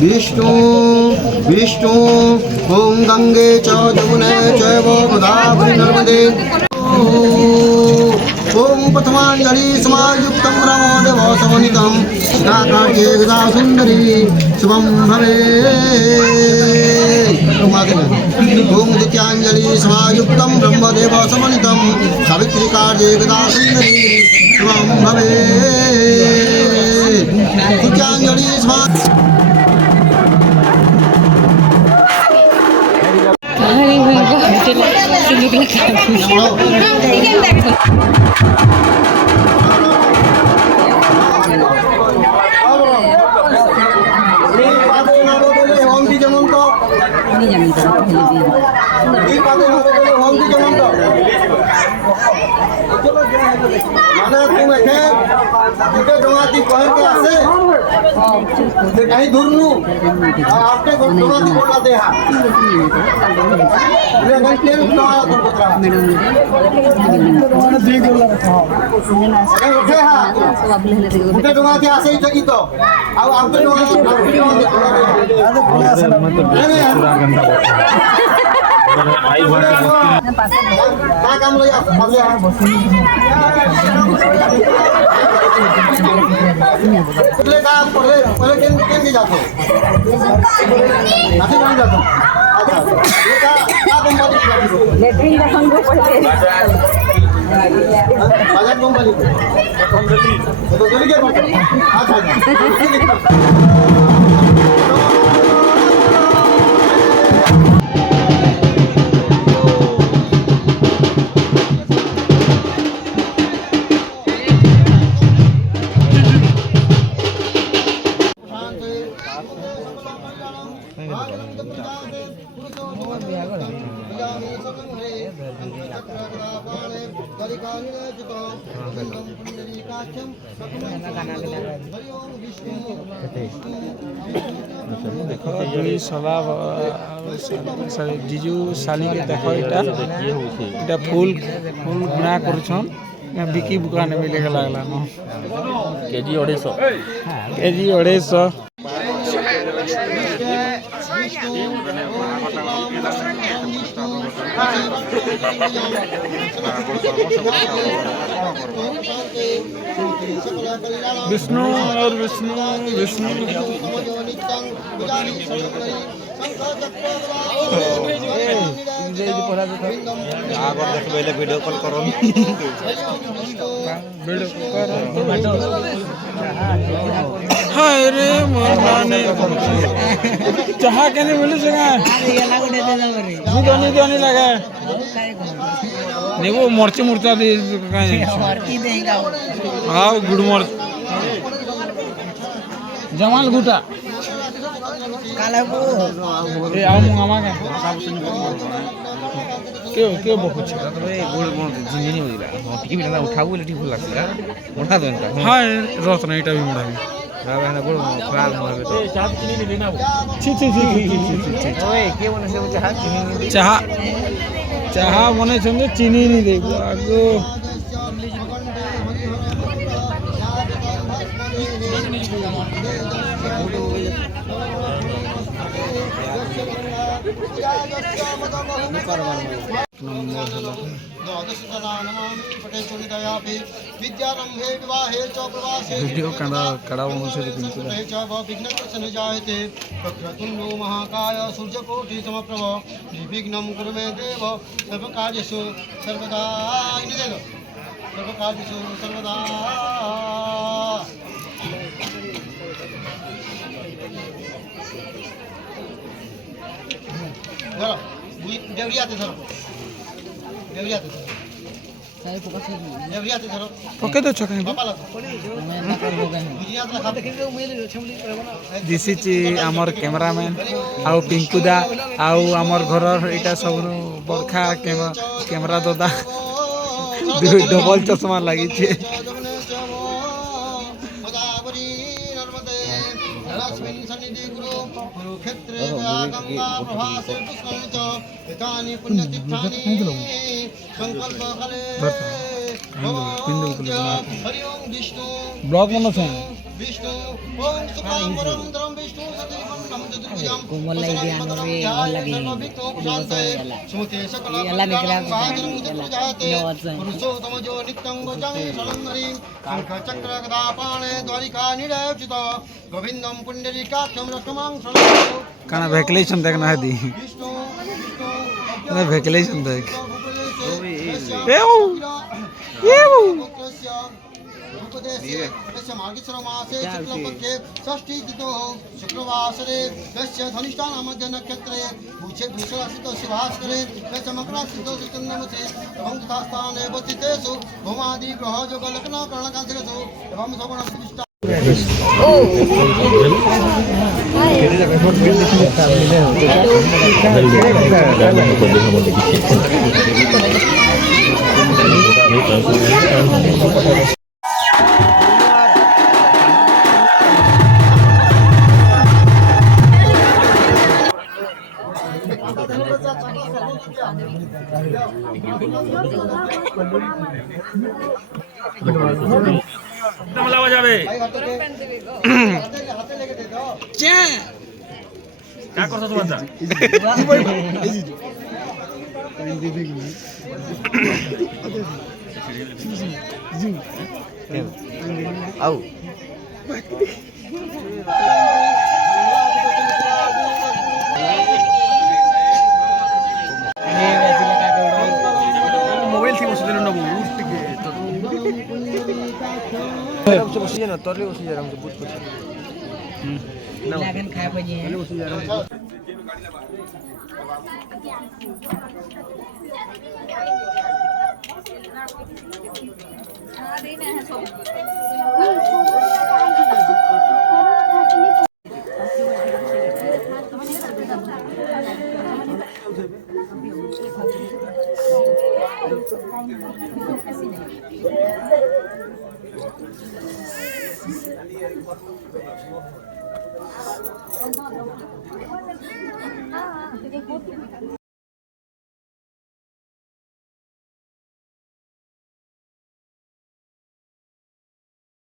विष्णु विष्णु ओम गंगे च यमुने चैव गोदावरी नर्मदे ओम प्रथमांजलि समायुक्तं ब्रह्मदेव समन्वितं नाकार्ये गदा सुंदरी शुभं भवेत्। ओम द्वितीयांजलि समायुक्तं ब्रह्मदेव समन्वितं सावित्री कार्ये गदा सुंदरी शुभं भवेत्। तृतीयांजलि कहीं दूर नू आपके डोंगाती बोला दे हा ये गन प्लेन डोंगा तो पुत्रा उठे हा उठे डोंगाती आसे ही जगी तो अब आपके डोंगा आई वाला का काम ले आप ले पहले का पहले केन की जातो नहीं नहीं जातो अच्छा ये का कंपनी की जातो लेटरिन रखन को पहले बाजार कंपनी तो जल्दी क्या करते अच्छा देखो दुई सला जीजू साली के देखो इटा फूल फूल बुना करुछन बिकी बुकान मिले के लागला न केजी 250 विष्णु और विष्णु विष्णु वीडियो कॉल करो हाय रे मर्दाने चाह के नहीं मिले जगह नहीं लगा देखो मर्ची मुर्चा दे हाँ गुड़ मर्च जमाल गुटा ए आओ मुंगामा का क्यों बहुत अच्छा तो ये गोल गोल जिंजनी हो गया टिकी भी ना उठाओ ले ठीक लगता है उठा दो इनका हां रोत नहीं टाइम मुड़ा है रावा ना गोल फ्राल हो गए तो चाह चीनी नहीं लेना वो छी ओए के बोले से चाह चाह मने समझे चीनी नहीं दे आगो वीडियो कड़ा महाकाय सूर्यकोटि समप्रभ निर्विघ्नं कुरु मे देव सर्वकार्येषु सर्वदा ओके तो चक दिस इज आमर कैमरामैन आउ पिंकुदा आउ आमर घर इटा सब बरखा कैमरा दादा डबल चश्मा लगी छे सन्निधि गुरु कुरुक्षेत्रे गंगा प्रभासे पुष्करण च एतानि पुण्यतीर्थानि संकल्पकाले हरि ओम विष्णु ब्लॉग बनो छे विष्णु ओम शुक्लांबरं धरं विष्णु सदैवं नमः चतुर्भुजं कोमल लाई ध्यान में और लगी सुमते सकल अल्लाह निकला पुरुषोत्तम जो नित्यं वचं शरणरि शंख चक्र गदा पाणे द्वारिका निरचित गोविंदं पुंडरीकाक्षं रक्षमां शरणं काना वैक्लेशन देखना है दी विष्णु विष्णु ना वैक्लेशन देख मार्गश्रमासे शुक्लपक्षे षष्ठी तिथौ शुक्रवासरे तस्य धनिष्ठानामध्य नक्षत्रे भूषराशितो शिवास्करे तस्य मकराशितो चन्द्रमसि एवं तथास्थाने अवस्थितेषु भौमादि ग्रह जोग लग्न करणकान्तिरेषु एवं सगुणविशिष्टा লাওয়া যাবে क्या करছো তোমার যা आओ मोबाइल थी बसले न उठ के हमसे बसी जाना तोरले बसी जा हमसे पूछ पूछ लगन खाए बजे हैं बसी जा रहा